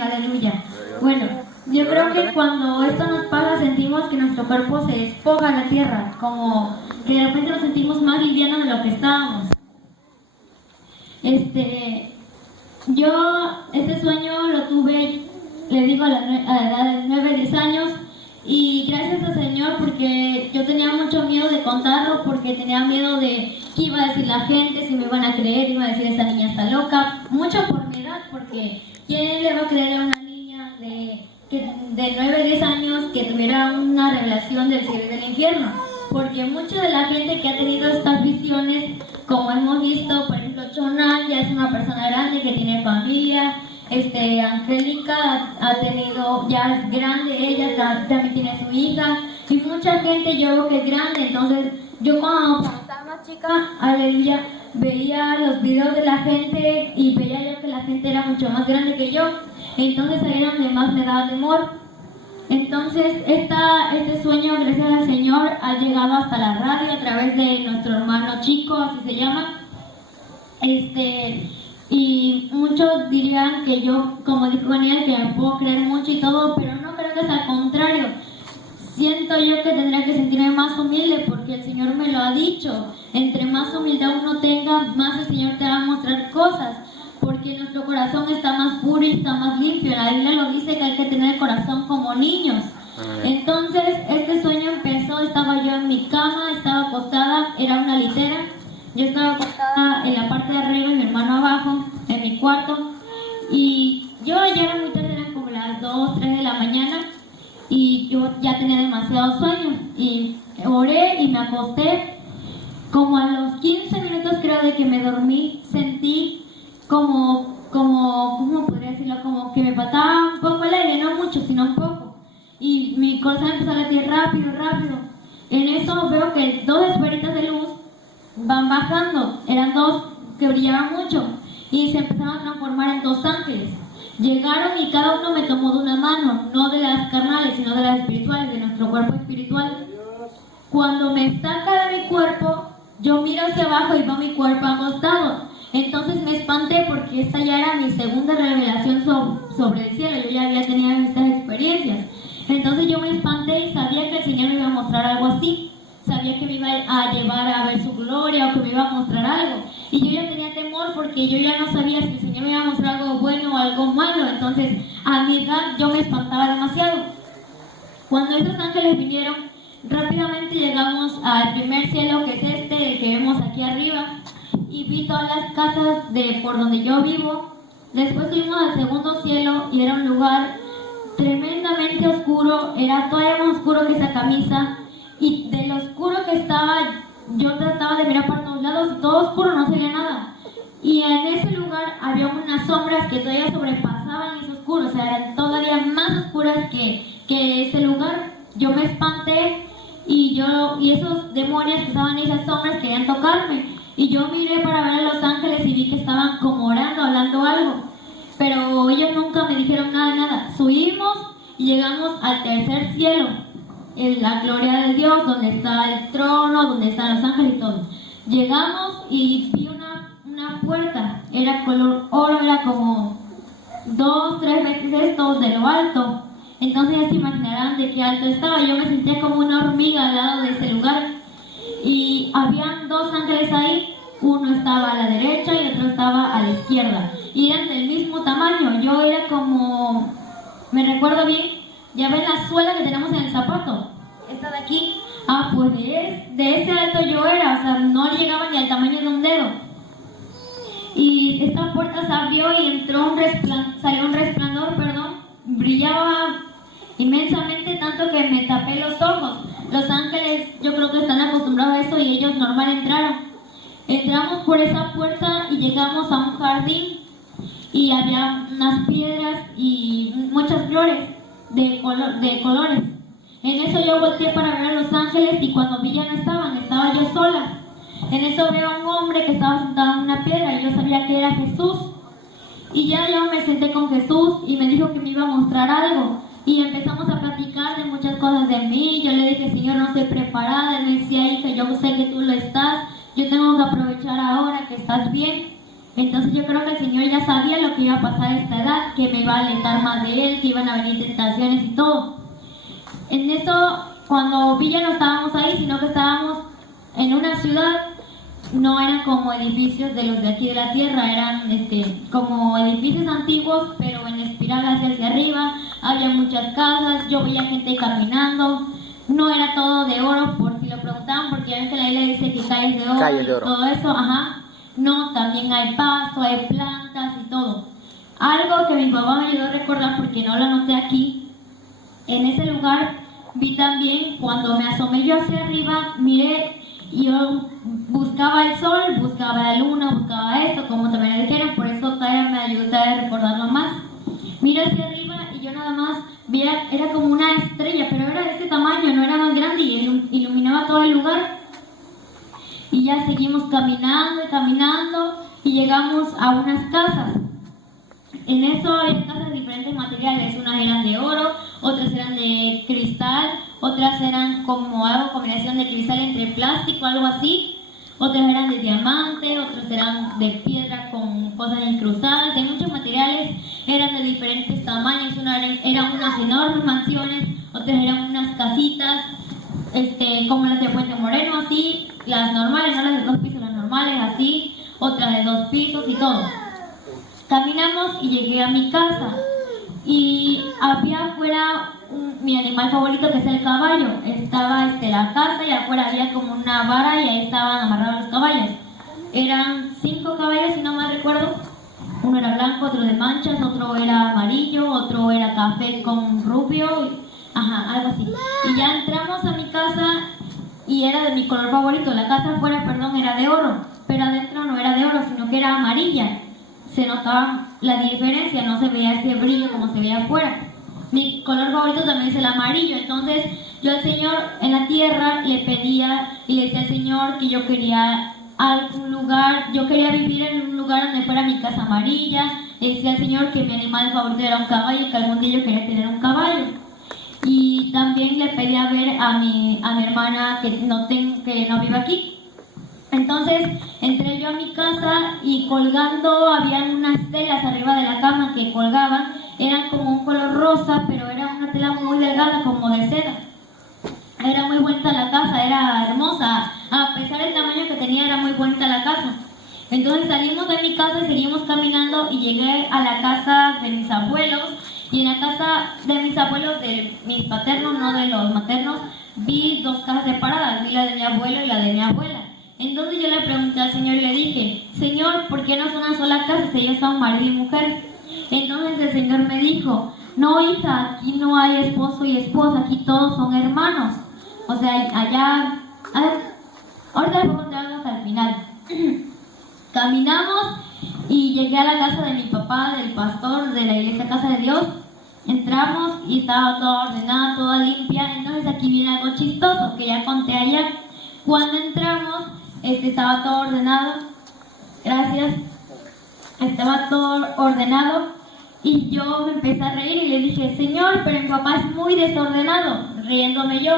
Aleluya. Bueno, yo creo que cuando esto nos pasa sentimos que nuestro cuerpo se despoja a la tierra, como que de repente nos sentimos más livianos de lo que estábamos. Yo este sueño lo tuve, le digo, a la edad de 9, 10 años, y gracias al Señor porque yo tenía mucho miedo de contarlo, porque tenía miedo de qué iba a decir la gente, si me iban a creer, iba a decir esta niña está loca, mucho por mi edad, porque ¿quién le va a creer a una niña de 9, 10 años que tuviera una revelación del cielo y del infierno? Porque mucha de la gente que ha tenido estas visiones, como hemos visto, por ejemplo, Chona ya es una persona grande que tiene familia, Angélica ha tenido, ya es grande, ella también tiene su hija, y mucha gente yo veo que es grande. Entonces yo cuando estaba más chica, aleluya, veía los videos de la gente y veía yo que la gente era mucho más grande que yo, entonces ahí era donde más me daba temor. Entonces este sueño, gracias al Señor, ha llegado hasta la radio a través de nuestro hermano Chico, así se llama. Y muchos dirían que yo, como dijo Daniel, que me puedo creer mucho y todo, pero no creo que es al contrario. Siento yo que tendría que sentirme más humilde porque el Señor me lo ha dicho. Entre más humildad uno tenga, más el Señor te va a mostrar cosas, porque nuestro corazón está más puro y está más limpio. La Biblia lo dice que hay que tener el corazón como niños. Entonces este sueño empezó, estaba yo en mi cama, estaba acostada, era una litera. Yo estaba acostada en la parte de arriba y mi hermano abajo, en mi cuarto. Y yo ya era muy tarde, eran como las 2, 3 de la mañana. Y yo ya tenía demasiado sueño. Y oré y me acosté. Como a los 15 minutos creo de que me dormí, sentí como ¿cómo podría decirlo? Como que me faltaba un poco el aire, no mucho, sino un poco. Y mi corazón empezó a latir rápido, rápido. En eso veo que 2 esferitas de luz van bajando, eran 2 que brillaban mucho y se empezaron a transformar en 2 ángeles. Llegaron y cada uno me tomó de una mano, no de las carnales, sino de las espirituales, de nuestro cuerpo espiritual. Cuando me saca de mi cuerpo, yo miro hacia abajo y veo mi cuerpo acostado. Entonces me espanté porque esta ya era mi segunda revelación sobre el cielo. Yo ya había tenido estas experiencias. Entonces yo me espanté y sabía que el Señor me iba a mostrar algo así. Sabía que me iba a llevar a ver su gloria o que me iba a mostrar algo. Y yo ya tenía temor porque yo ya no sabía si el Señor me iba a mostrar algo bueno o algo malo. Entonces a mi edad yo me espantaba demasiado. Cuando estos ángeles vinieron, rápidamente llegamos al primer cielo, que es el que vemos aquí arriba. Y vi todas las casas por donde yo vivo. Después fuimos al segundo cielo y era un lugar tremendamente oscuro. Era todavía más oscuro que esa camisa. Y de lo oscuro que estaba, yo trataba de mirar para todos lados y todo oscuro, no se veía nada. Y en ese lugar había unas sombras que todavía sobrepasaban ese oscuro, o sea, eran todavía más oscuras que ese lugar. Yo me espanté y esos demonios que estaban en esas sombras querían tocarme. Y yo miré para ver a los ángeles y vi que estaban como orando, hablando algo. Pero ellos nunca me dijeron nada. Subimos y llegamos al tercer cielo, en la gloria de Dios, donde está el trono, donde están los ángeles y todo. Llegamos y vi una puerta, era color oro, era como 2, 3 veces esto de lo alto. Entonces ya se imaginarán de qué alto estaba. Yo me sentía como una hormiga al lado de ese lugar. Y habían 2 ángeles ahí, uno estaba a la derecha y otro estaba a la izquierda. Y eran del mismo tamaño. Yo era como, me recuerdo bien, ya ven la suela que tenemos en el zapato, esta de aquí. Pues de ese alto yo era, o sea, no llegaba ni al tamaño de un dedo. Y esta puerta se abrió y salió un resplandor, brillaba inmensamente, tanto que me tapé los ojos. Los ángeles yo creo que están acostumbrados a eso y ellos normal entraron. Entramos por esa puerta y llegamos a un jardín y había unas piedras y muchas flores de colores. En eso yo volteé para ver a los ángeles y cuando vi ya no estaban, estaba yo sola. En eso veo a un hombre que estaba sentado en una piedra y yo sabía que era Jesús. Y ya yo me senté con Jesús y me dijo que me iba a mostrar algo. Y empezamos a platicar de muchas cosas de mí. Yo le dije, Señor, no estoy preparada. Él me decía, hija, yo sé que tú lo estás. Yo tengo que aprovechar ahora que estás bien. Entonces yo creo que el Señor ya sabía lo que iba a pasar a esta edad, que me iba a alejar más de Él, que iban a venir tentaciones y todo. En eso, cuando vi ya no estábamos ahí, sino que estábamos en una ciudad. No eran como edificios de los de aquí de la tierra, eran como edificios antiguos, pero en espiral hacia arriba. Había muchas casas, yo veía gente caminando. No era todo de oro, por si lo preguntaban, porque ya ven que la Biblia dice que calles de oro, todo eso, ajá. No, también hay pasto, hay plantas y todo. Algo que mi papá me ayudó a recordar, porque no lo anoté aquí, en ese lugar vi también, cuando me asomé yo hacia arriba, miré. Y yo buscaba el sol, buscaba la luna, buscaba esto, como también le dijeron, por eso todavía me ayudó a recordarlo más. Mira hacia arriba y yo nada más veía, era como una estrella, pero era de ese tamaño, no era más grande y iluminaba todo el lugar. Y ya seguimos caminando y caminando y llegamos a unas casas. En eso había casas de diferentes materiales, unas eran de oro, otras eran de cristal, otras eran como algo, combinación de cristal entre plástico, algo así, otras eran de diamante, otras eran de piedra con cosas incrustadas, de muchos materiales, eran de diferentes tamaños, eran unas enormes mansiones, otras eran unas casitas, como las de Puente Moreno, así, las normales, no las de 2 pisos, las normales, así, otras de 2 pisos y todo. Caminamos y llegué a mi casa y había afuera mi animal favorito, que es el caballo. Estaba la casa y afuera había como una vara y ahí estaban amarrados los caballos. Eran 5 caballos, si no mal recuerdo. Uno era blanco, otro de manchas, otro era amarillo, otro era café con rubio, algo así. Y ya entramos a mi casa y era de mi color favorito. La casa afuera, era de oro, pero adentro no era de oro, sino que era amarilla. Se notaba la diferencia, no se veía ese brillo como se veía afuera. Mi color favorito también es el amarillo. Entonces yo al Señor en la tierra le pedía y le decía al Señor que yo quería algún lugar, yo quería vivir en un lugar donde fuera mi casa amarilla. Le decía al Señor que mi animal favorito era un caballo, que algún día yo quería tener un caballo. Y también le pedí a ver a mi hermana que no vive aquí. Entonces entré yo a mi casa y colgando habían unas telas arriba de la cama que colgaban, eran como un color rosa, pero era una tela muy delgada, como de seda. Era muy bonita la casa, era hermosa, a pesar del tamaño que tenía, era muy bonita la casa. Entonces salimos de mi casa y seguimos caminando y llegué a la casa de mis abuelos. Y en la casa de mis abuelos, de mis paternos, no de los maternos, vi 2 casas separadas, vi la de mi abuelo y la de mi abuela. Entonces yo le pregunté al Señor y le dije, Señor, ¿por qué no es una sola casa si ellos son marido y mujer? Entonces el Señor me dijo, no, hija, aquí no hay esposo y esposa, aquí todos son hermanos. O sea, allá, ahorita les voy a contar algo hasta el final. Caminamos y llegué a la casa de mi papá, del pastor de la iglesia Casa de Dios. Entramos y estaba toda ordenada, toda limpia. Entonces aquí viene algo chistoso que ya conté ayer. Cuando entramos, estaba todo ordenado. Gracias. Estaba todo ordenado y yo me empecé a reír y le dije, Señor, pero mi papá es muy desordenado, riéndome yo.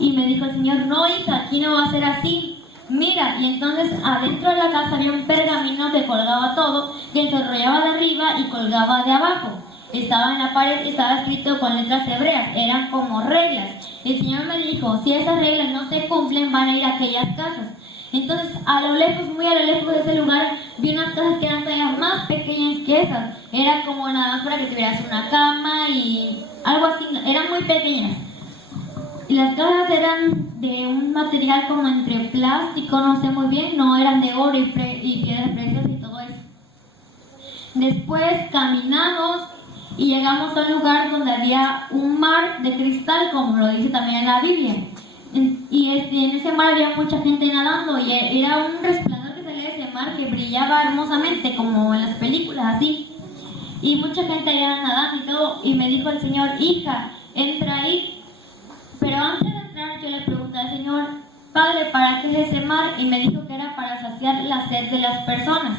Y me dijo el Señor, no, hija, aquí no va a ser así. Mira, y entonces adentro de la casa había un pergamino que colgaba todo, que se enrollaba de arriba y colgaba de abajo. Estaba en la pared, estaba escrito con letras hebreas, eran como reglas. El Señor me dijo, si esas reglas no se cumplen, van a ir a aquellas casas. Entonces, a lo lejos, muy a lo lejos de ese lugar, vi unas casas que eran todavía más pequeñas que esas. Era como nada más para que tuvieras una cama y algo así, eran muy pequeñas. Y las casas eran de un material como entre plástico, no sé muy bien, no eran de oro y piedras preciosas y todo eso. Después caminamos y llegamos a un lugar donde había un mar de cristal, como lo dice también en la Biblia. Y en ese mar había mucha gente nadando y era un resplandor que salía de ese mar que brillaba hermosamente, como en las películas, así. Y mucha gente allá nadando y todo. Y me dijo el Señor, hija, entra ahí. Pero antes de entrar yo le pregunté al Señor, Padre, ¿para qué es ese mar? Y me dijo que era para saciar la sed de las personas.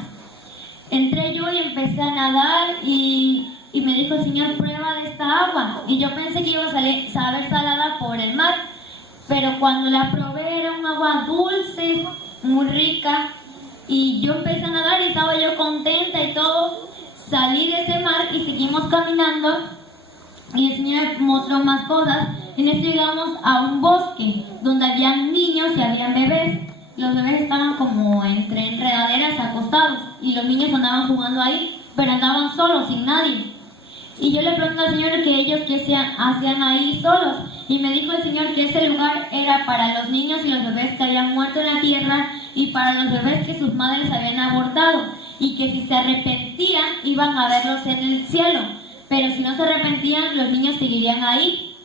Entré yo y empecé a nadar y me dijo el Señor, prueba de esta agua. Y yo pensé que iba a saber salada por el mar. Pero cuando la probé era un agua dulce, muy rica. Y yo empecé a nadar y estaba yo contenta y todo. Salí de ese mar y seguimos caminando y el Señor me mostró más cosas. En esto llegamos a un bosque donde habían niños y habían bebés. Los bebés estaban como entre enredaderas acostados y los niños andaban jugando ahí, pero andaban solos, sin nadie. Y yo le pregunté al Señor que ellos qué hacían ahí solos. Y me dijo el Señor que ese lugar era para los niños y los bebés que habían muerto en la tierra y para los bebés que sus madres habían abortado. Y que si se arrepentían iban a verlos en el cielo. Pero si no se arrepentían, los niños seguirían ahí.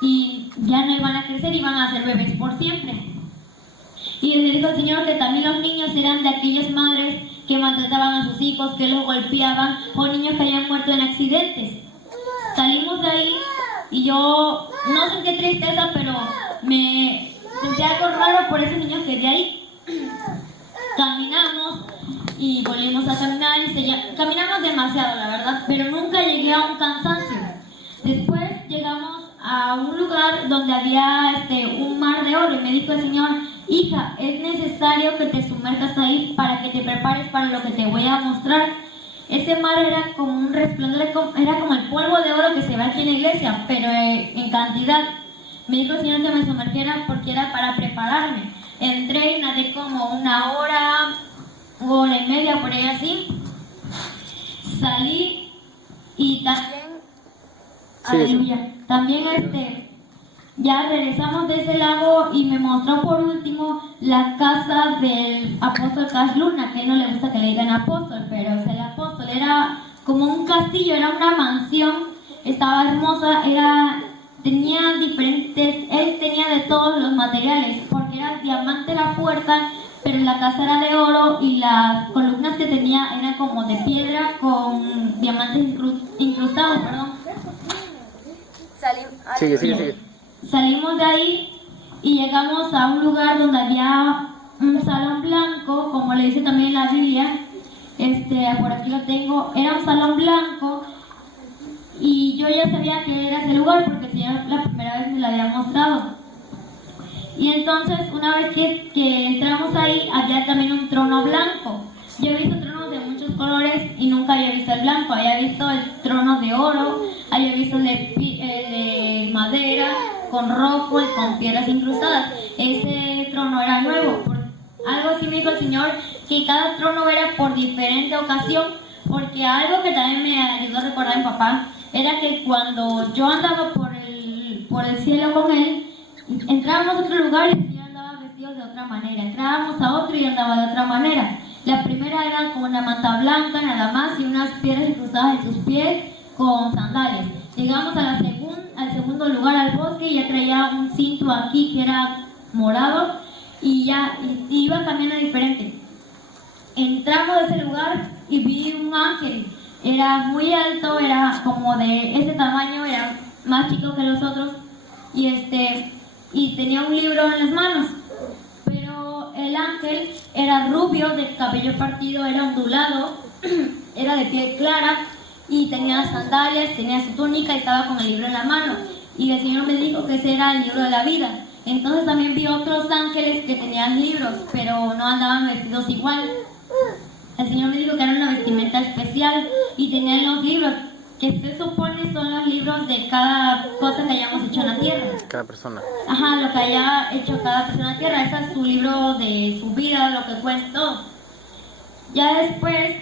Y ya no iban a crecer, iban a ser bebés por siempre. Y me dijo el Señor que también los niños eran de aquellas madres que maltrataban a sus hijos, que los golpeaban, o niños que habían muerto en accidentes. Salimos de ahí y yo no sentí tristeza, pero me sentí algo raro por esos niños que de ahí. Caminamos y volvimos a caminar y caminamos demasiado, la verdad, pero nunca llegué a un cansancio. Después llegamos a un lugar donde había un mar de oro y me dijo el Señor: hija, es necesario que te sumerjas ahí para que te prepares para lo que te voy a mostrar. Ese mar era como un resplandor, era como el polvo de oro que se ve aquí en la iglesia, pero en cantidad. Me dijo el Señor que me sumergiera porque era para prepararme. Entré y nadé como una hora y media, por ahí así. Salí y también, sí, aleluya, también ya regresamos de ese lago y me mostró por último la casa del apóstol Cash Luna, que no le gusta que le digan apóstol, pero es el apóstol. Era como un castillo, era una mansión, estaba hermosa, tenía diferentes, él tenía de todos los materiales, porque era diamante la puerta, pero la casa era de oro y las columnas que tenía eran como de piedra con diamantes incrustados, perdón. Sigue. Salimos de ahí y llegamos a un lugar donde había un salón blanco, como le dice también en la Biblia. Por aquí lo tengo. Era un salón blanco y yo ya sabía que era ese lugar porque el Señor la primera vez me lo había mostrado. Y entonces, una vez que entramos ahí, había también un trono blanco. Yo he visto tronos de muchos colores y nunca había visto el blanco. Había visto el trono de oro, había visto el de madera, con rojo y con piedras incrustadas. Ese trono era nuevo. Algo así me dijo el Señor, que cada trono era por diferente ocasión, porque algo que también me ayudó a recordar a mi papá era que cuando yo andaba por el cielo con él, entrábamos a otro lugar y el Señor andaba vestido de otra manera. Entrábamos a otro y andaba de otra manera. La primera era con una manta blanca nada más y unas piedras incrustadas en sus pies con sandalias. Llegamos al segundo lugar, al bosque, y ya traía un cinto aquí que era morado y iba cambiando diferente. Entramos a ese lugar y vi un ángel. Era muy alto, era como de ese tamaño, era más chico que los otros y tenía un libro en las manos. Pero el ángel era rubio, de cabello partido, era ondulado, era de piel clara y tenía sandalias, tenía su túnica y estaba con el libro en la mano. Y el Señor me dijo que ese era el libro de la vida. Entonces también vi otros ángeles que tenían libros, pero no andaban vestidos igual. El Señor me dijo que era una vestimenta especial y tenían los libros, que se supone son los libros de cada cosa que hayamos hecho en la tierra. Cada persona. Ajá, lo que haya hecho cada persona en la tierra. Ese es su libro de su vida, lo que cuento. Ya después,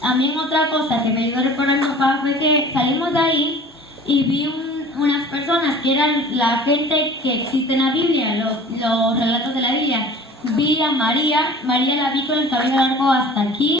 también otra cosa que me ayudó a recordar mi papá fue que salimos de ahí y vi unas personas que eran la gente que existe en la Biblia, los relatos de la Biblia. Vi a María la vi con el cabello largo hasta aquí.